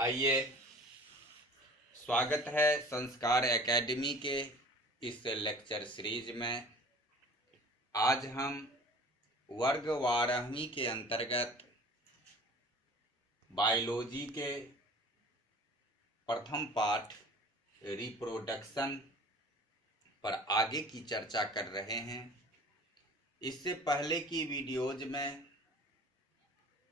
आइए, स्वागत है संस्कार एकेडमी के इस लेक्चर सीरीज में। आज हम वर्ग 12वीं के अंतर्गत बायोलॉजी के प्रथम पाठ रिप्रोडक्शन पर आगे की चर्चा कर रहे हैं। इससे पहले की वीडियोज में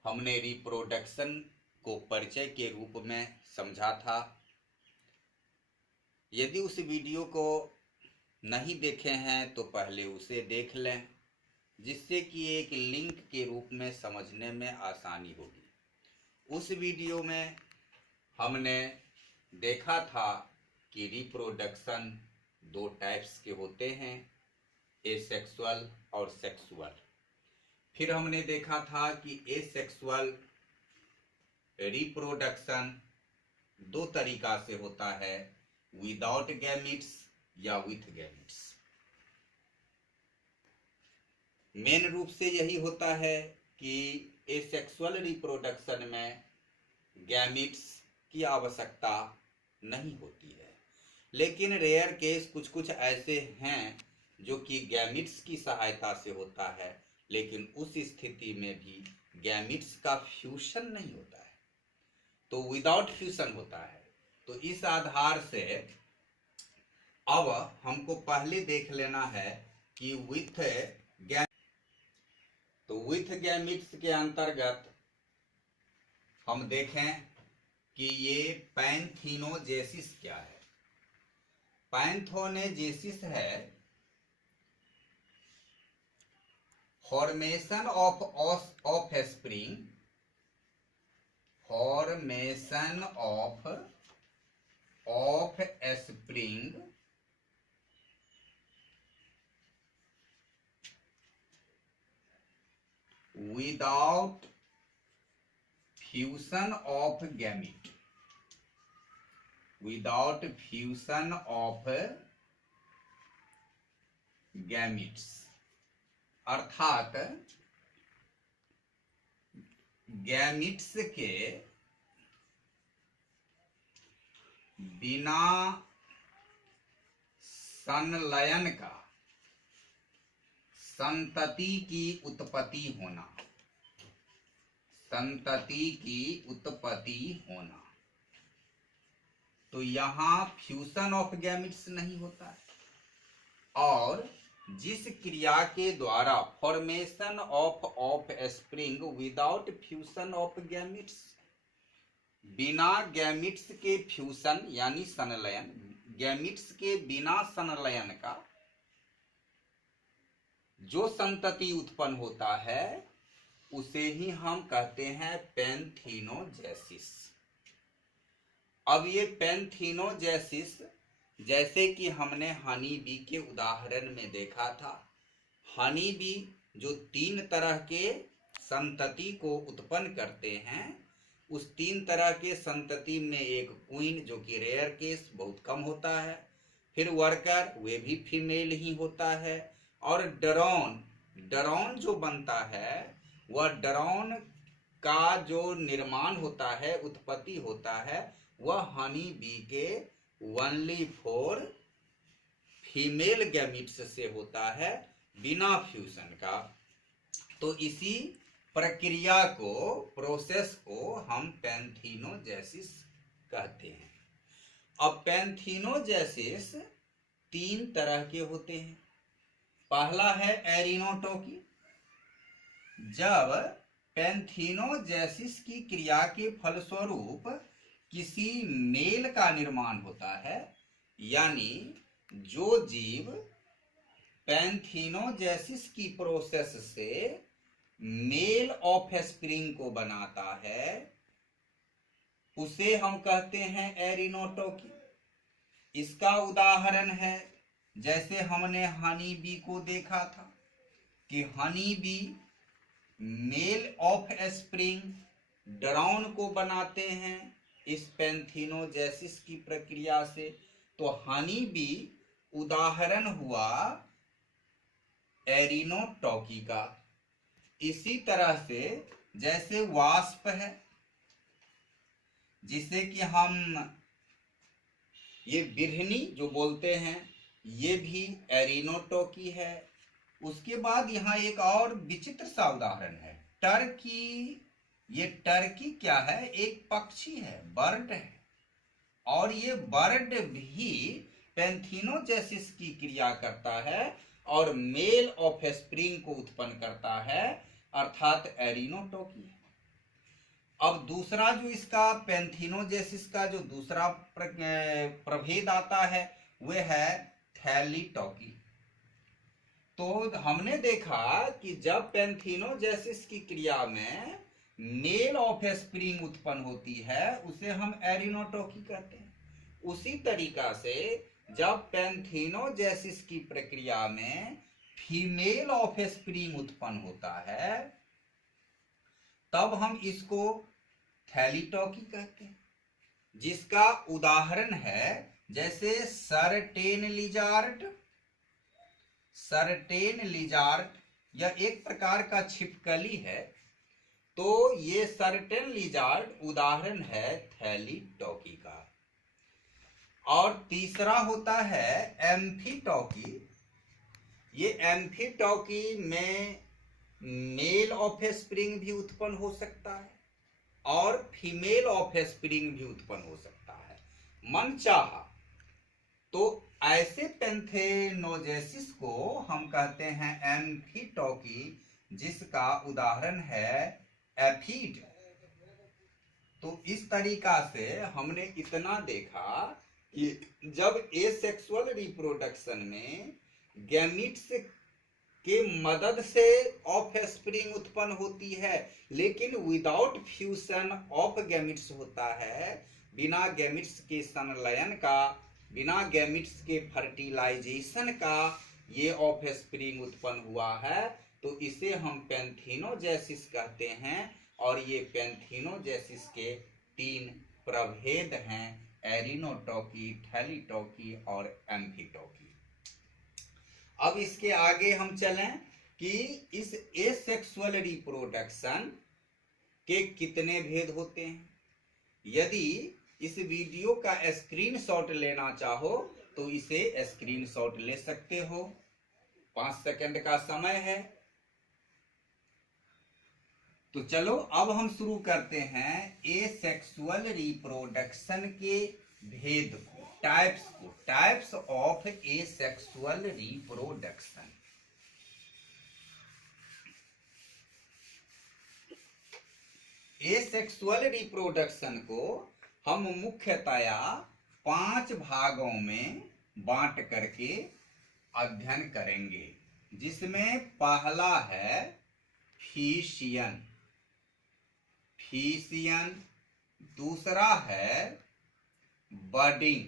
हमने रिप्रोडक्शन को परिचय के रूप में समझा था। यदि उस वीडियो को नहीं देखे हैं तो पहले उसे देख लें, जिससे कि एक लिंक के रूप में समझने में आसानी होगी। उस वीडियो में हमने देखा था कि रिप्रोडक्शन दो टाइप्स के होते हैं, एसेक्सुअल और सेक्सुअल। फिर हमने देखा था कि एसेक्सुअल रिप्रोडक्शन दो तरीका से होता है, विदाउट गैमिट्स या विथ गैमिट्स। मेन रूप से यही होता है कि एसेक्सुअल रिप्रोडक्शन में गैमिट्स की आवश्यकता नहीं होती है, लेकिन रेयर केस कुछ कुछ ऐसे हैं जो कि गैमिट्स की सहायता से होता है, लेकिन उस स्थिति में भी गैमिट्स का फ्यूशन नहीं होता है, तो विदाउट फ्यूशन होता है। तो इस आधार से अब हमको पहले देख लेना है कि विथ गैमिट्स के अंतर्गत हम देखें कि ये पैंथेनोजेसिस क्या है। पैंथेनोजेसिस है formation of offspring, formation of offspring without fusion of gamete, without fusion of gametes, अर्थात गैमिट्स के बिना संलयन का संतति की उत्पत्ति होना, संतति की उत्पत्ति होना। तो यहां फ्यूशन ऑफ गैमिट्स नहीं होता है, और जिस क्रिया के द्वारा formation of offspring without fusion of gametes, बिना गैमिट्स के फ्यूशन यानी संलयन, गैमिट्स के बिना संलयन का जो संतति उत्पन्न होता है उसे ही हम कहते हैं पैंथेनोजेसिस। अब ये पैंथेनोजेसिस, जैसे कि हमने हनी बी के उदाहरण में देखा था, हनी बी जो तीन तरह के संतति को उत्पन्न करते हैं, उस तीन तरह के संतति में एक क्वीन जो कि रेयर केस बहुत कम होता है, फिर वर्कर वे भी फीमेल ही होता है, और ड्रोन जो बनता है वह ड्रोन का जो निर्माण होता है, उत्पत्ति होता है, वह हनी बी के ओनली फॉर फीमेल गैमिट्स से होता है, बिना फ्यूजन का। तो इसी प्रक्रिया को, प्रोसेस को हम पैंथेनोजेसिस कहते हैं। अब पैंथेनोजेसिस तीन तरह के होते हैं। पहला है एरिनोटोकी। जब पैंथेनोजेसिस की क्रिया के फलस्वरूप किसी मेल का निर्माण होता है, यानी जो जीव पैंथेनोजेसिस की प्रोसेस से मेल ऑफस्प्रिंग को बनाता है, उसे हम कहते हैं एरिनोटोकी। इसका उदाहरण है, जैसे हमने हनी बी को देखा था कि honey bee male offspring drone को बनाते हैं इस पैंथेनोजेसिस की प्रक्रिया से। तो हनी बी उदाहरण हुआ एरिनोटोकी का। इसी तरह से जैसे वास्प है, जिसे कि हम ये बिरहनी जो बोलते हैं, ये भी एरिनोटोकी है। उसके बाद यहाँ एक और विचित्र सा उदाहरण है, टर्की। ये टर्की क्या है? एक पक्षी है, बर्ड है, और ये बर्ड भी पेंथिनोजेसिस की क्रिया करता है और मेल ऑफस्प्रिंग को उत्पन्न करता है, अर्थात एरिनोटोकी है। अब दूसरा जो इसका पेंथिनोजेसिस का जो दूसरा प्रभेद आता है वह है थैलीटोकी। तो हमने देखा कि जब पेंथिनोजेसिस की क्रिया में मेल ऑफस्प्रिंग उत्पन्न होती है उसे हम एरिनोटोकी कहते हैं। उसी तरीका से जब पेंथिनोजेसिस की प्रक्रिया में फीमेल ऑफस्प्रिंग उत्पन्न होता है तब हम इसको थैलीटोकी कहते हैं, जिसका उदाहरण है जैसे सर्टेन लिजार्ड यह एक प्रकार का छिपकली है, तो ये सर्टेन लिजार्ड उदाहरण है थैलीटोकी का। और तीसरा होता है एम्फीटोकी। ये एम्फीटोकी में मेल ऑफस्प्रिंग भी उत्पन्न हो सकता है और फीमेल ऑफस्प्रिंग भी उत्पन्न हो सकता है, मन चाहा। तो ऐसे पेंथेनोजेसिस को हम कहते हैं एम्फीटोकी, जिसका उदाहरण है एफिड। तो इस तरीका से हमने इतना देखा कि जब एसेक्सुअल रिप्रोडक्शन में गैमीट्स के मदद से ऑफस्प्रिंग उत्पन्न होती है, लेकिन विदाउट फ्यूजन ऑफ गैमिट्स होता है, बिना गैमिट्स के संलयन का, बिना गैमिट्स के फर्टिलाइजेशन का ये ऑफस्प्रिंग उत्पन्न हुआ है, तो इसे हम पेंथिनोजेसिस कहते हैं। और ये पेंथिनोजेसिस के 3 प्रभेद हैं, एरिनोटोकी, थैलीटोकी और एम्फीटोकी। अब इसके आगे हम चलें कि इस एसेक्सुअल रिप्रोडक्शन के कितने भेद होते हैं। यदि इस वीडियो का स्क्रीनशॉट लेना चाहो तो इसे स्क्रीनशॉट ले सकते हो, 5 सेकंड का समय है। तो चलो अब हम शुरू करते हैं एसेक्सुअल रिप्रोडक्शन के भेद को, types of asexual reproduction. Asexual reproduction को हम मुख्यतया 5 भागों में बांट करके अध्ययन करेंगे, जिसमें पहला है फीशियन, दूसरा है बडिंग,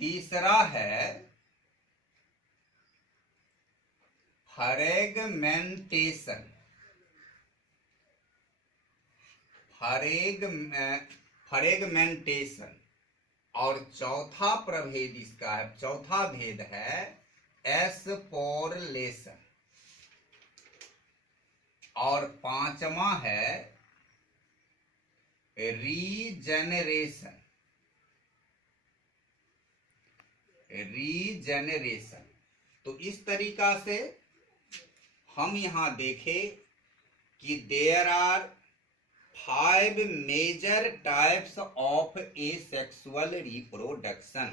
तीसरा है फ्रेगमेंटेशन, और चौथा प्रभेद इसका है, चौथा भेद है एस्पोरलेशन, और 5वां है रीजनरेशन। तो इस तरीका से हम यहां देखें कि there are 5 major types of asexual reproduction: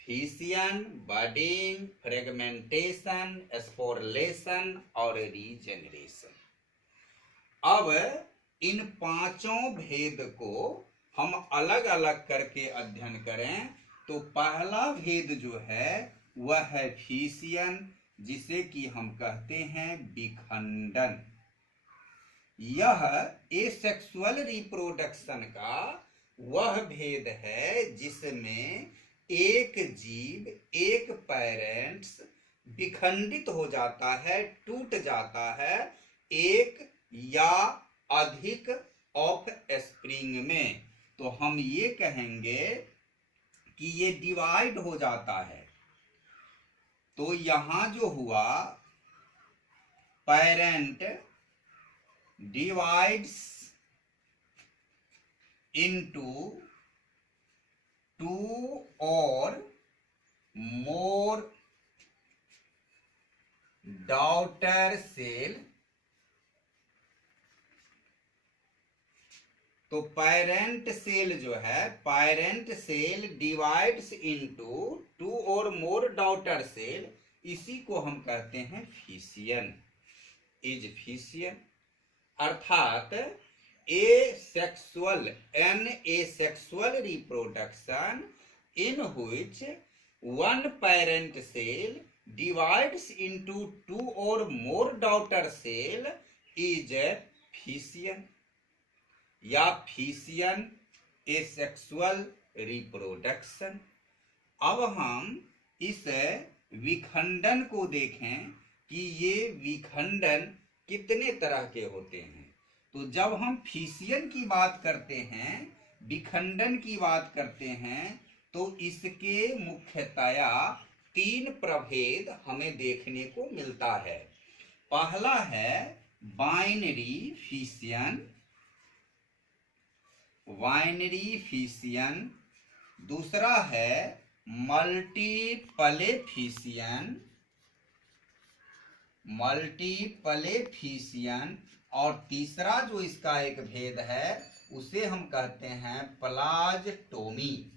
fission, budding, fragmentation, sporulation और रीजनरेशन। अब इन 5 भेद को हम अलग अलग करके अध्ययन करें तो पहला भेद जो है वह है फिशियन, जिसे कि हम कहते हैं विखंडन। यह एसेक्सुअल रिप्रोडक्शन का वह भेद है जिसमें एक जीव, एक पेरेंट्स विखंडित हो जाता है, टूट जाता है एक या अधिक ऑफ स्प्रिंग में। तो हम ये कहेंगे कि ये डिवाइड हो जाता है। तो यहां जो हुआ parent divides into two or more daughter cell, तो पेरेंट सेल जो है, parent cell divides into two or more daughter cell, इसी को हम कहते हैं फिशियन, इज फिशियन। अर्थात asexual, an asexual reproduction in which one parent cell divides into two or more daughter cell is fission या फिशियन asexual reproduction। अब हम इस विखंडन को देखें कि ये विखंडन कितने तरह के होते हैं। तो जब हम फिशियन की बात करते हैं, विखंडन की बात करते हैं, तो इसके मुख्यतया 3 प्रभेद हमें देखने को मिलता है। पहला है बाइनरी फिशियन, बाइनरी फिशियन। दूसरा है मल्टीपले फिशियन, मल्टीपले फिशियन। और तीसरा जो इसका एक भेद है उसे हम कहते हैं प्लाज्टोमी।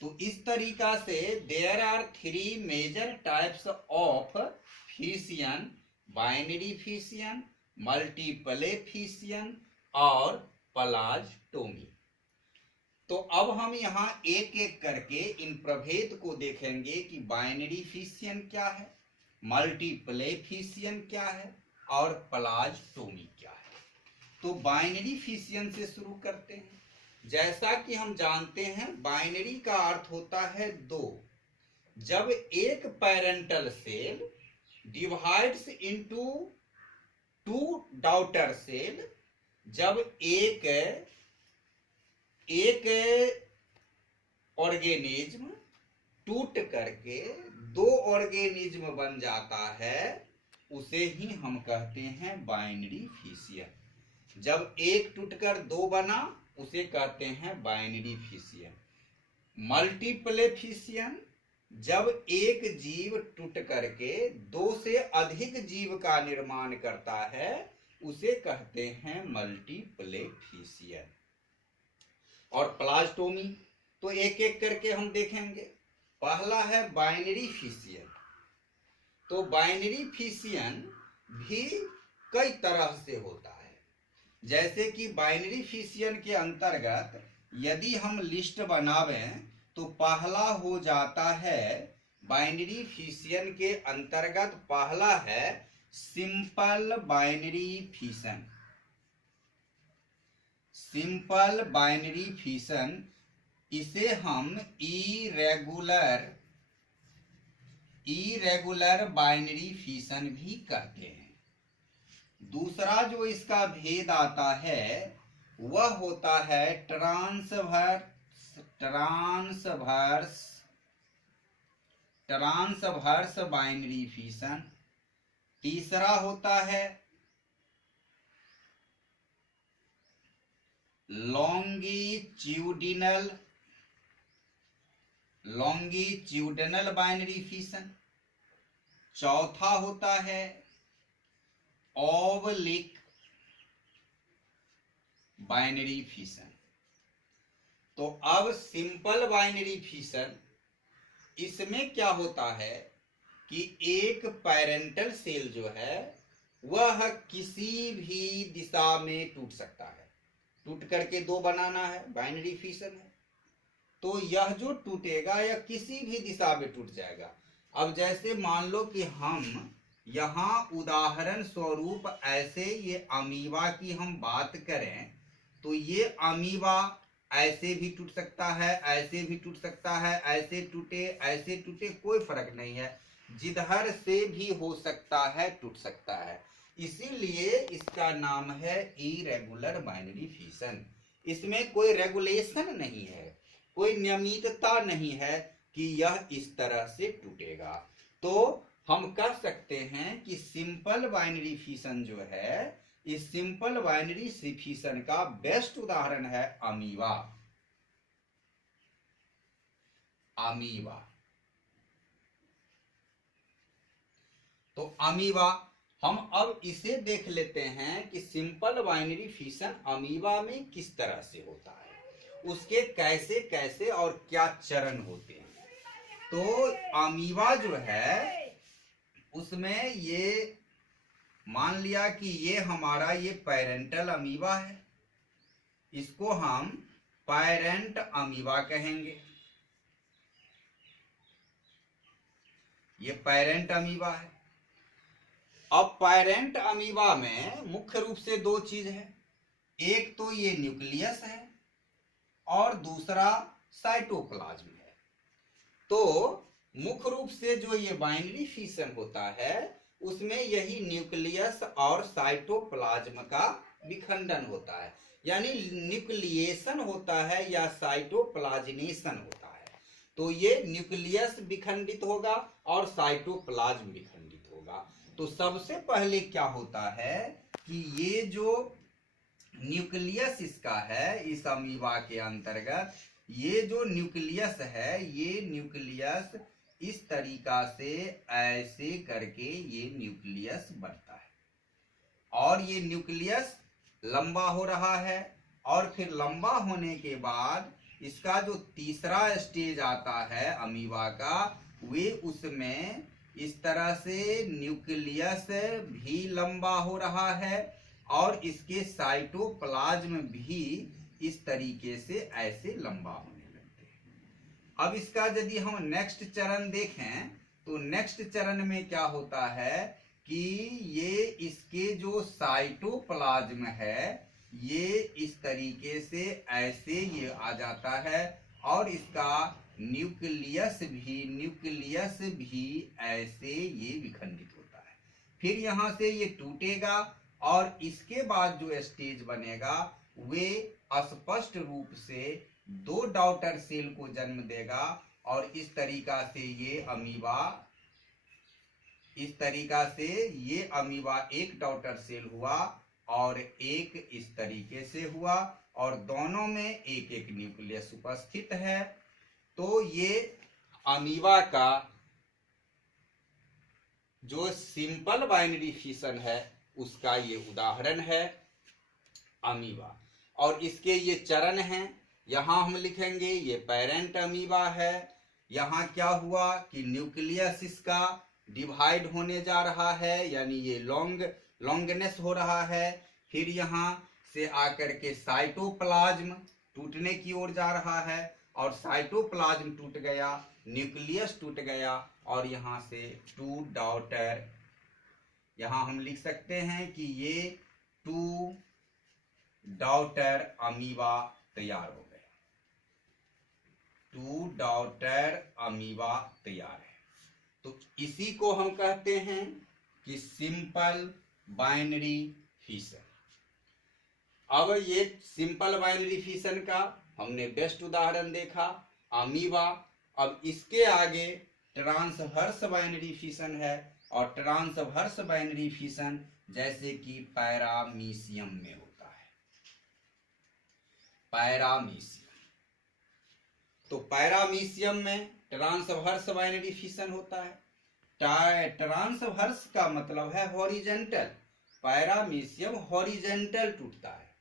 तो इस तरीका से there are 3 major types of fission, binary fission, multiple fission और प्लाज्टोमी। तो अब हम यहाँ एक एक करके इन प्रभेद को देखेंगे कि बाइनरी फिशियन क्या है, मल्टीपले फिशियन क्या है और प्लाज्टोमी क्या है। तो बाइनरी फिशियन से शुरू करते हैं। जैसा कि हम जानते हैं बाइनरी का अर्थ होता है 2। जब एक parental cell divides into 2 daughter cell, जब एक ऑर्गेनिज्म टूट करके 2 ऑर्गेनिज्म बन जाता है, उसे ही हम कहते हैं बाइनरी फिशियन। जब एक टूटकर 2 बना उसे कहते हैं बाइनरी फिशियन। मल्टीपले फिशियन, जब एक जीव टूट करके 2 से अधिक जीव का निर्माण करता है उसे कहते हैं मल्टीपले फिशियन। और प्लाज्टोमी तो एक एक करके हम देखेंगे। पहला है बाइनरी फिशियन। तो बाइनरी फिशियन भी कई तरह से होता है। जैसे कि बाइनरी फिशियन के अंतर्गत यदि हम लिस्ट बनावें तो पहला हो जाता है, बाइनरी फिशियन के अंतर्गत पहला है simple binary fission. Simple binary fission, इसे हम इरेगुलर बाइनरी फिशन भी कहते हैं। दूसरा जो इसका भेद आता है वह होता है ट्रांसवर्स बाइनरी फिशन। तीसरा होता है लॉन्गिट्यूडिनल बाइनरी फिशन। चौथा होता है ऑब्लिक बाइनरी फिशन। तो अब सिंपल बाइनरी फिशन, इसमें क्या होता है कि एक पेरेंटल सेल जो है वह किसी भी दिशा में टूट सकता है। टूट करके 2 बनाना है, बाइनरी फिशन है, तो यह जो टूटेगा यह किसी भी दिशा में टूट जाएगा। अब जैसे मान लो कि हम यहाँ उदाहरण स्वरूप ऐसे ये अमीबा की हम बात करें, तो ये अमीबा ऐसे भी टूट सकता है, ऐसे भी टूट सकता है, ऐसे टूटे कोई फर्क नहीं है, जिधर से भी हो सकता है, टूट सकता है। इसीलिए इसका नाम है इरेगुलर बाइनरी फिशन। इसमें कोई रेगुलेशन नहीं है, कोई नियमितता नहीं है कि यह इस तरह से टूटेगा। तो हम कह सकते हैं कि सिंपल बाइनरी फिशन जो है इस सिंपल बाइनरी फिशन का बेस्ट उदाहरण है अमीबा। अमीबा, तो अमीबा हम अब इसे देख लेते हैं कि सिंपल बाइनरी फिशन अमीबा में किस तरह से होता है, उसके कैसे कैसे और क्या चरण होते हैं। तो अमीबा जो है उसमें ये मान लिया कि ये हमारा ये पैरेंटल अमीबा है, इसको हम पैरेंट अमीबा कहेंगे। ये पैरेंट अमीबा है। अब पैरेंट अमीबा में मुख्य रूप से दो चीज है, एक तो ये न्यूक्लियस है और दूसरा साइटोप्लाज्म है। तो मुख्य रूप से जो ये बाइनरी फिशन होता है उसमें यही न्यूक्लियस और साइटोप्लाज्म का विखंडन होता है, यानी न्यूक्लिएशन होता है या साइटोप्लाज्मेशन होता है। तो ये न्यूक्लियस विखंडित होगा और साइटोप्लाज्म विखंडित होगा। तो सबसे पहले क्या होता है कि ये जो न्यूक्लियस इसका है इस अमीबा के अंतर्गत, ये जो न्यूक्लियस है ये न्यूक्लियस इस तरीका से ऐसे करके ये न्यूक्लियस बनता है और ये न्यूक्लियस लंबा हो रहा है और फिर लंबा होने के बाद इसका जो तीसरा स्टेज आता है अमीबा का, वे उसमें इस तरह से न्यूक्लियस भी लंबा हो रहा है और इसके साइटोप्लाज्म भी इस तरीके से ऐसे लंबा होने लगते हैं। अब इसका यदि हम नेक्स्ट चरण देखें तो नेक्स्ट चरण में क्या होता है कि ये इसके जो साइटोप्लाज्म है ये इस तरीके से ऐसे ये आ जाता है और इसका न्यूक्लियस भी ऐसे ये विखंडित होता है। फिर यहाँ से ये टूटेगा और इसके बाद जो स्टेज बनेगा वे स्पष्ट रूप से दो डॉटर सेल को जन्म देगा और इस तरीका से ये अमीबा एक डॉटर सेल हुआ और एक इस तरीके से हुआ और दोनों में एक एक न्यूक्लियस उपस्थित है। तो ये अमीबा का जो सिंपल बाइनरी फिशन है उसका ये उदाहरण है अमीबा। और इसके ये चरण हैं, यहां हम लिखेंगे ये पेरेंट अमीबा है। यहां क्या हुआ कि न्यूक्लियस इसका डिवाइड होने जा रहा है, यानी ये लॉन्गनेस हो रहा है। फिर यहां से आकर के साइटोप्लाज्म टूटने की ओर जा रहा है और साइटोप्लाज्म टूट गया, न्यूक्लियस टूट गया और यहां से टू डॉटर, यहां हम लिख सकते हैं कि ये टू डॉटर अमीबा तैयार हो गया। टू डॉटर अमीबा तैयार है। तो इसी को हम कहते हैं कि सिंपल बाइनरी फिशन। अब ये सिंपल बाइनरी फिशन का हमने बेस्ट उदाहरण देखा अमीबा। अब इसके आगे ट्रांसवर्स बाइनरी फिशन है और ट्रांसवर्स बाइनरी फिशन जैसे कि पैरामीशियम में होता है। पैरामीशियम, तो पैरामीशियम में ट्रांसवर्स बाइनरी फिशन होता है। ट्रांसवर्स का मतलब है हॉरिजेंटल, पैरामीशियम हॉरिजेंटल टूटता है।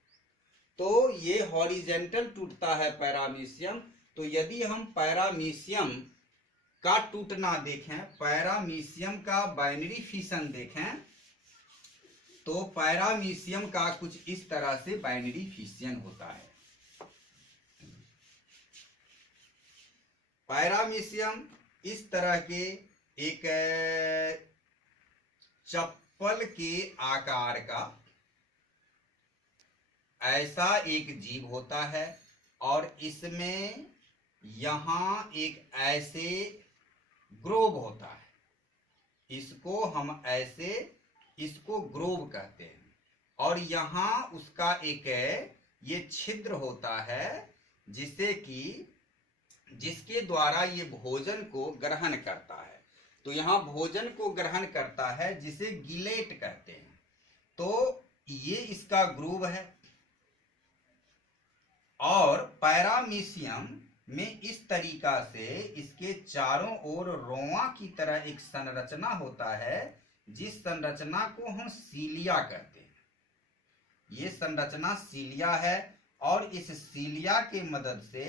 तो ये हॉरिजेंटल टूटता है पैरामीशियम। तो यदि हम पैरामीशियम का टूटना देखें, पैरामीशियम का बाइनरी फिशन देखें, तो पैरामीशियम का कुछ इस तरह से बाइनरी फिशन होता है। पैरामीशियम इस तरह के एक चप्पल के आकार का ऐसा एक जीव होता है और इसमें यहां एक ऐसे ग्रोव होता है, इसको हम ऐसे इसको ग्रोव कहते हैं और यहां उसका एक ये छिद्र होता है जिसके द्वारा ये भोजन को ग्रहण करता है। तो यहाँ भोजन को ग्रहण करता है जिसे गिलेट कहते हैं। तो ये इसका ग्रूव है और पैरामीशियम में इस तरीका से इसके चारों ओर रोआ की तरह एक संरचना होता है, जिस संरचना को हम सीलिया कहते हैं। ये संरचना सीलिया है और इस सीलिया के मदद से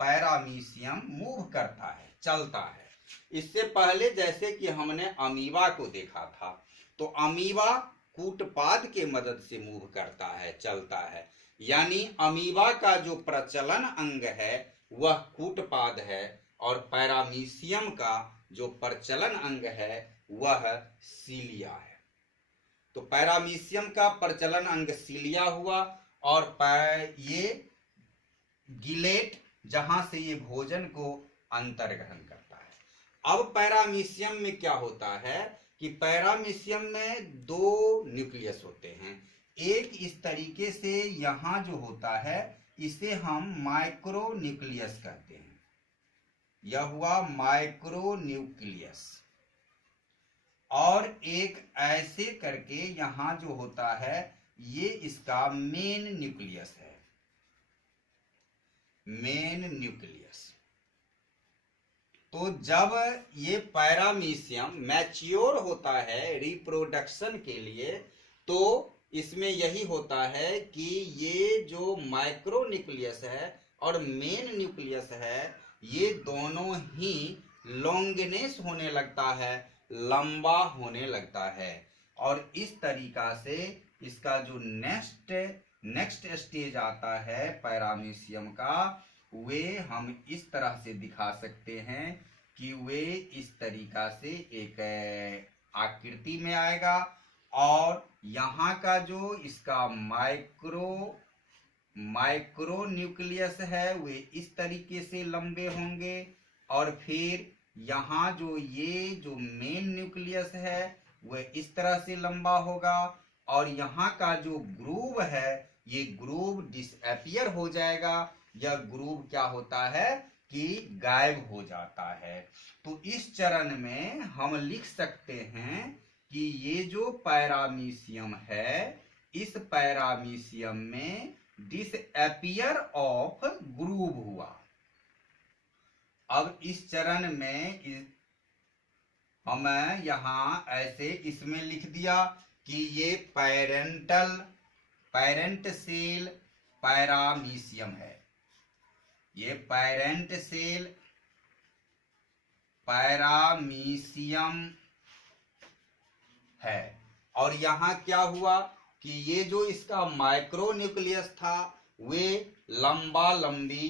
पैरामीशियम मूव करता है, चलता है। इससे पहले जैसे कि हमने अमीबा को देखा था, तो अमीबा कूटपाद के मदद से मूव करता है, चलता है। यानी अमीबा का जो प्रचलन अंग है वह कूटपाद है और पैरामीशियम का जो प्रचलन अंग है वह सीलिया है। तो पैरामीशियम का प्रचलन अंग सीलिया हुआ और ये गिलेट जहां से ये भोजन को अंतर्ग्रहण करता है। अब पैरामीशियम में क्या होता है कि पैरामीशियम में दो न्यूक्लियस होते हैं। एक इस तरीके से यहां जो होता है इसे हम माइक्रो न्यूक्लियस कहते हैं। यह हुआ माइक्रो न्यूक्लियस। और एक ऐसे करके यहां जो होता है ये इसका मेन न्यूक्लियस है, मेन न्यूक्लियस। तो जब ये पैरामीशियम मैच्योर होता है रिप्रोडक्शन के लिए, तो इसमें यही होता है कि ये जो माइक्रो न्यूक्लियस है और मेन न्यूक्लियस है ये दोनों ही लॉन्गनेस होने लगता है, लंबा होने लगता है। और इस तरीका से इसका जो नेक्स्ट स्टेज आता है पैरामीशियम का, वे हम इस तरह से दिखा सकते हैं कि वे इस तरीका से एक आकृति में आएगा और यहाँ का जो इसका माइक्रो न्यूक्लियस है वे इस तरीके से लंबे होंगे और फिर यहाँ जो ये जो मेन न्यूक्लियस है वह इस तरह से लंबा होगा और यहाँ का जो ग्रूव है ये ग्रूव डिसअपियर हो जाएगा। यह ग्रूव क्या होता है कि गायब हो जाता है। तो इस चरण में हम लिख सकते हैं कि ये जो पैरामीशियम है इस पैरामीशियम में डिसअपियर ऑफ ग्रूव हुआ। अब इस चरण में हम यहाँ ऐसे इसमें लिख दिया कि ये पैरेंट सेल पैरामीशियम है। ये पैरेंट सेल पैरामीशियम है। और यहाँ क्या हुआ कि ये जो इसका माइक्रो न्यूक्लियस था वे लंबी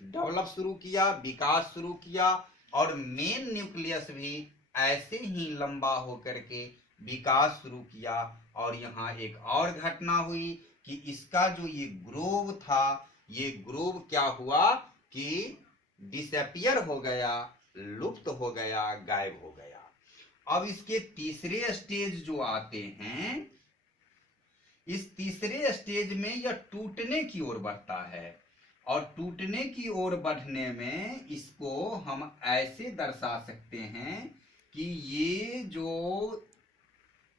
डेवलप शुरू किया, विकास शुरू किया और मेन न्यूक्लियस भी ऐसे ही लंबा होकर के विकास शुरू किया। और यहाँ एक और घटना हुई कि इसका जो ये ग्रूव था ये ग्रूव क्या हुआ कि डिसअपियर हो गया, लुप्त हो गया, गायब हो गया। अब इसके तीसरे स्टेज जो आते हैं, इस तीसरे स्टेज में यह टूटने की ओर बढ़ता है और टूटने की ओर बढ़ने में इसको हम ऐसे दर्शा सकते हैं कि ये जो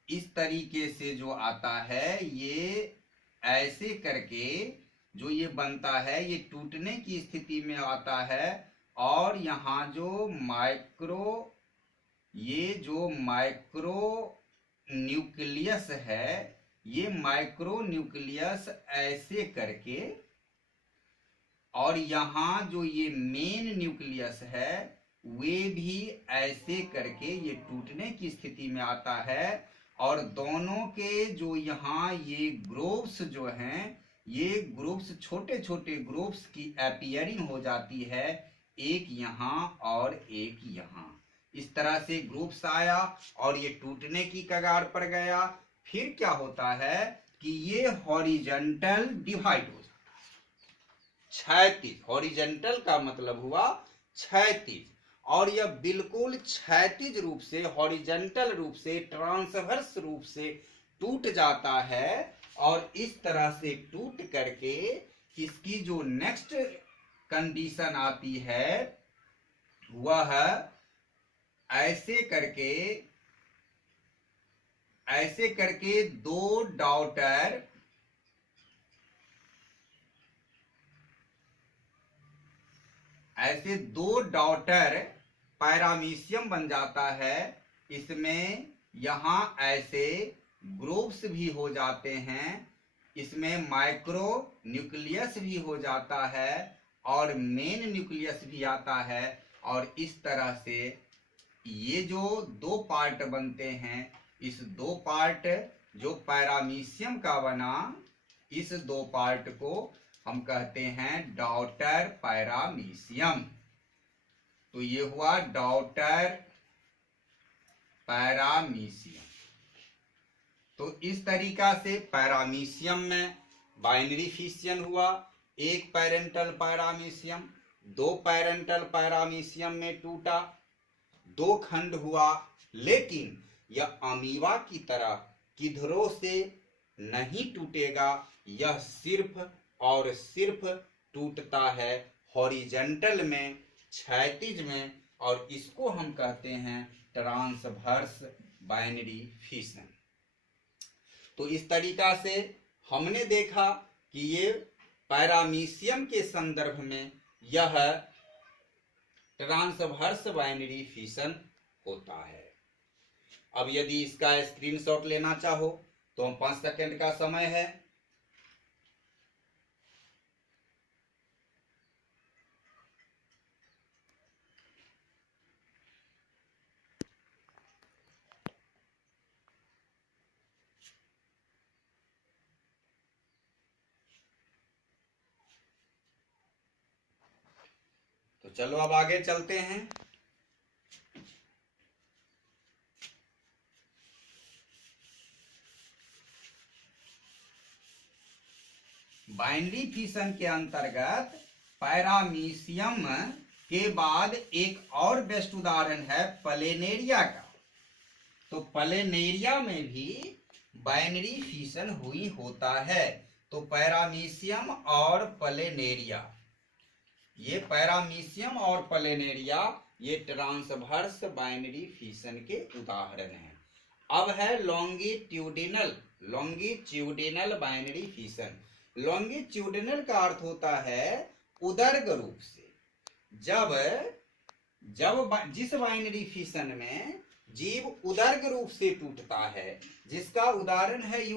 इस तरीके से जो आता है ये ऐसे करके जो ये बनता है ये टूटने की स्थिति में आता है और यहाँ जो माइक्रो न्यूक्लियस है ये माइक्रो न्यूक्लियस ऐसे करके और यहाँ जो ये मेन न्यूक्लियस है वे भी ऐसे करके ये टूटने की स्थिति में आता है। और दोनों के जो यहाँ ये ग्रूव्स जो हैं ये ग्रुप्स छोटे छोटे ग्रुप्स की अपीयरिंग हो जाती है, एक यहाँ और एक यहाँ। इस तरह से ग्रुप्स आया और ये टूटने की कगार पर गया। फिर क्या होता है कि ये हॉरिजॉन्टल डिवाइड हो जाता है, क्षैतिज। हॉरिजॉन्टल का मतलब हुआ क्षैतिज और यह बिल्कुल क्षैतिज रूप से, हॉरिजॉन्टल रूप से, ट्रांसवर्स रूप से टूट जाता है। और इस तरह से टूट करके इसकी जो नेक्स्ट कंडीशन आती है वह ऐसे करके ऐसे करके दो डॉटर पैरामीशियम बन जाता है। इसमें यहां ऐसे ग्रुप्स भी हो जाते हैं, इसमें माइक्रो न्यूक्लियस भी हो जाता है और मेन न्यूक्लियस भी आता है। और इस तरह से ये जो दो पार्ट बनते हैं, इस दो पार्ट जो पैरामीशियम का बना, इस दो पार्ट को हम कहते हैं डॉटर पैरामीशियम। तो ये हुआ डॉटर पैरामीशियम। तो इस तरीका से पैरामीशियम में बाइनरी फिशन हुआ। एक पैरेंटल पैरामीशियम दो पैरेंटल पैरामीशियम में टूटा, दो खंड हुआ। लेकिन यह अमीबा की तरह किधरों से नहीं टूटेगा, यह सिर्फ और सिर्फ टूटता है हॉरिजॉन्टल में, क्षैतिज में, और इसको हम कहते हैं ट्रांसवर्स बाइनरी फिशन। तो इस तरीका से हमने देखा कि ये पैरामीशियम के संदर्भ में यह ट्रांसवर्स बाइनरी फिशन होता है। अब यदि इसका स्क्रीनशॉट लेना चाहो तो 5 सेकंड का समय है। तो चलो अब आगे चलते हैं। बाइनरी फिशन के अंतर्गत पैरामीशियम के बाद एक और बेस्ट उदाहरण है प्लेनेरिया का। तो प्लेनेरिया में भी बाइनरी फिशन हुई होता है। तो पैरामीशियम और प्लेनेरिया, ये पैरामीशियम और प्लेनेरिया ये ट्रांसवर्स बाइनरी फिशन के उदाहरण हैं। अब है लॉन्गिट्यूडिनल बाइनरी फिशन। लॉन्गिट्यूडिनल का अर्थ होता है उदर्ग रूप से। जब जिस बाइनरी फिशन में जीव उदर्ग रूप से टूटता है, जिसका उदाहरण है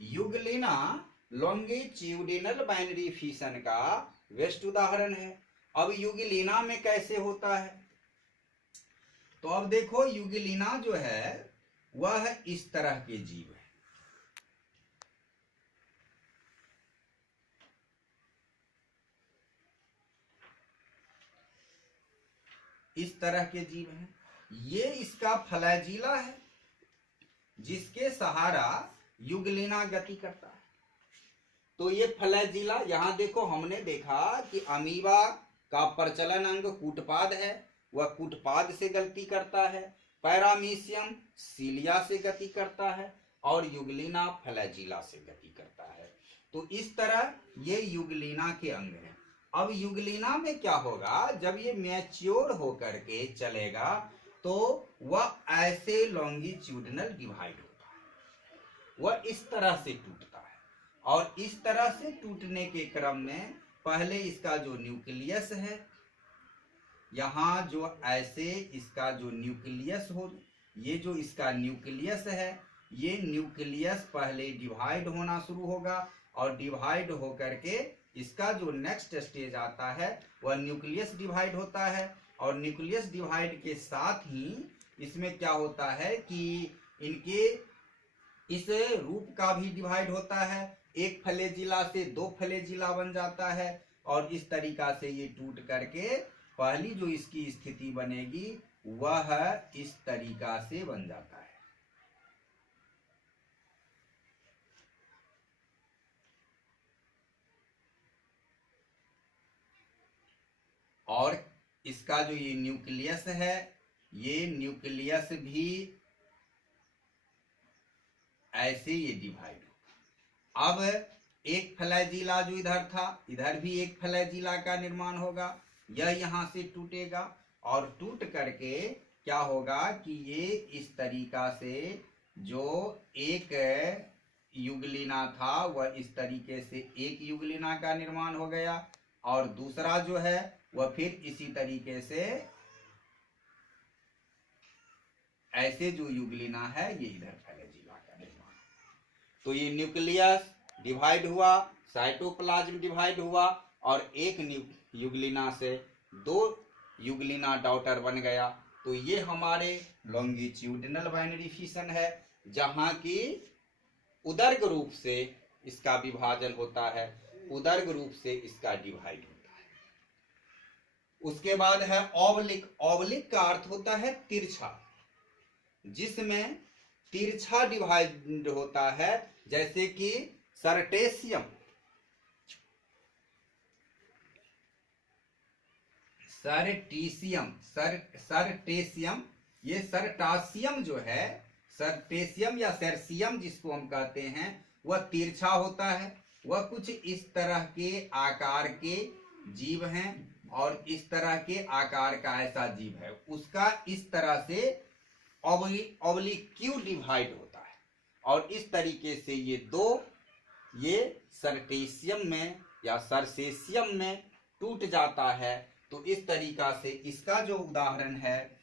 युगलिना लॉन्गिट्यूडिनल बाइनरी फिशन का बेस्ट उदाहरण है। अब युगलिना में कैसे होता है? तो अब देखो, युगलिना जो है वह इस तरह के जीव है। इस तरह के जीव हैं। ये इसका फ्लैजिला है जिसके सहारा युगलिना गति करता है। तो ये फ्लैजिला, यहां देखो हमने देखा कि अमीबा का प्रचलन अंग कूटपाद है, वह कूटपाद से गति करता है। पैरामीशियम सीलिया से गति करता है और युगलिना फ्लैजिला से गति करता है। तो इस तरह ये युगलिना के अंग हैं। अब युगलिना में क्या होगा, जब ये मैच्योर होकर के चलेगा तो वह ऐसे लॉन्गिट्यूडिनल डिवाइड होता है, वह इस तरह से टूटता है। और इस तरह से टूटने के क्रम में पहले इसका जो न्यूक्लियस है, यहाँ जो ऐसे इसका जो न्यूक्लियस हो, ये जो इसका न्यूक्लियस है, ये न्यूक्लियस पहले डिवाइड होना शुरू होगा और डिवाइड होकर के इसका जो नेक्स्ट स्टेज आता है वह न्यूक्लियस डिवाइड होता है। और न्यूक्लियस डिवाइड के साथ ही इसमें क्या होता है कि इनके इस रूप का भी डिवाइड होता है। एक फ्लैजिला से दो फ्लैजिला बन जाता है और इस तरीका से ये टूट करके पहली जो इसकी स्थिति बनेगी वह इस तरीका से बन जाता है। और इसका जो ये न्यूक्लियस है, ये न्यूक्लियस भी ऐसे ये डिवाइड होगा। अब एक फ्लैजिला जो इधर था, इधर भी एक फ्लैजिला का निर्माण होगा। यह यहां से टूटेगा और टूट करके क्या होगा कि ये इस तरीका से जो एक युगलिना था वह इस तरीके से एक युगलिना का निर्माण हो गया, और दूसरा जो है वह फिर इसी तरीके से ऐसे जो युगलिना है ये इधर फ्लैजिला का निर्माण। तो ये न्यूक्लियस डिवाइड हुआ, साइटोप्लाज्म डिवाइड हुआ, और एक युगलिना से दो युगलिना डॉटर बन गया। तो ये हमारे लॉन्गिट्यूडिनल बाइनरी फिशन है, जहां की उदर्ग रूप से इसका विभाजन होता है, उदर्ग रूप से इसका डिवाइड होता है। उसके बाद है ऑब्लिक। ऑब्लिक का अर्थ होता है तिरछा, जिसमें तिरछा डिवाइड होता है, जैसे कि सर्टेशियम, सर्टेशियम, ये सर्टाशियम जो है, सर्टेशियम या सर्सियम जिसको हम कहते हैं, वह तिरछा होता है। वह कुछ इस तरह के आकार के जीव हैं, और इस तरह के आकार का ऐसा जीव है, उसका इस तरह से ऑब्लिक्यू डिवाइड होता है। और इस तरीके से ये दो, ये सर्टेशियम में या सर्सेशियम में टूट जाता है। तो इस तरीका से इसका जो उदाहरण है,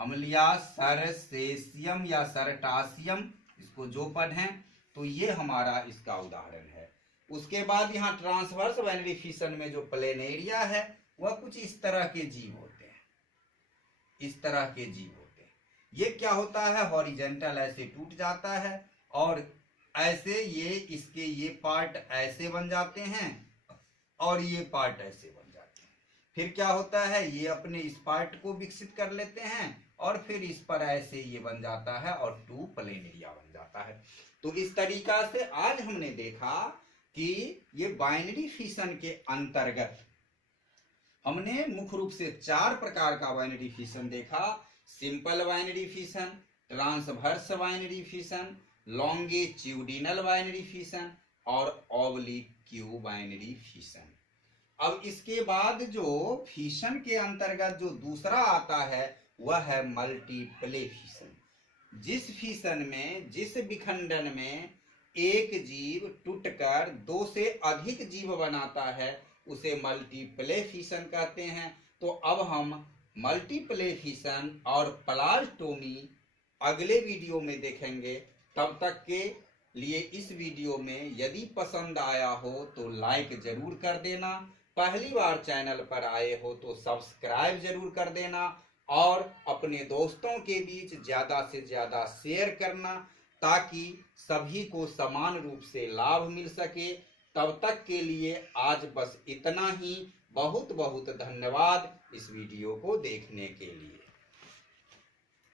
हम लिया सर्सेशियम या सर्टाशियम, इसको जो पढ़ें तो ये हमारा इसका उदाहरण है। उसके बाद यहाँ ट्रांसवर्स बाइनरी फिशन में जो प्लेनेरिया है वह कुछ इस तरह के जीव होते हैं, इस तरह के जीव होते हैं। ये क्या होता है, हॉरिजेंटल ऐसे टूट जाता है, और ऐसे ये इसके ये पार्ट ऐसे बन जाते हैं, और ये पार्ट ऐसे बन जाते हैं। फिर क्या होता है, ये अपने इस पार्ट को विकसित कर लेते हैं, और फिर इस पर ऐसे ये बन जाता है, और टू प्लेनेरिया बन जाता है। तो इस तरीका से आज हमने देखा कि ये बाइनरी फिशन के अंतर्गत हमने मुख्य रूप से 4 प्रकार का बाइनरी फिशन देखा। Simple binary fission, transverse binary fission, longitudinal binary fission, और ऑब्लिक्यू बाइनरी फिशन। अब इसके बाद जो फिशन के अंतर्गत जो दूसरा आता है वह है मल्टीप्ले फिशन। जिस फिशन में, जिस विखंडन में एक जीव टूटकर 2 से अधिक जीव बनाता है, उसे मल्टीप्ले फिशन कहते हैं। तो अब हम मल्टीप्ले फिशन और प्लास्टोमी अगले वीडियो में देखेंगे। तब तक के लिए इस वीडियो में यदि पसंद आया हो तो लाइक जरूर कर देना, पहली बार चैनल पर आए हो तो सब्सक्राइब जरूर कर देना, और अपने दोस्तों के बीच ज़्यादा से ज़्यादा शेयर करना, ताकि सभी को समान रूप से लाभ मिल सके। तब तक के लिए आज बस इतना ही। बहुत बहुत धन्यवाद इस वीडियो को देखने के लिए।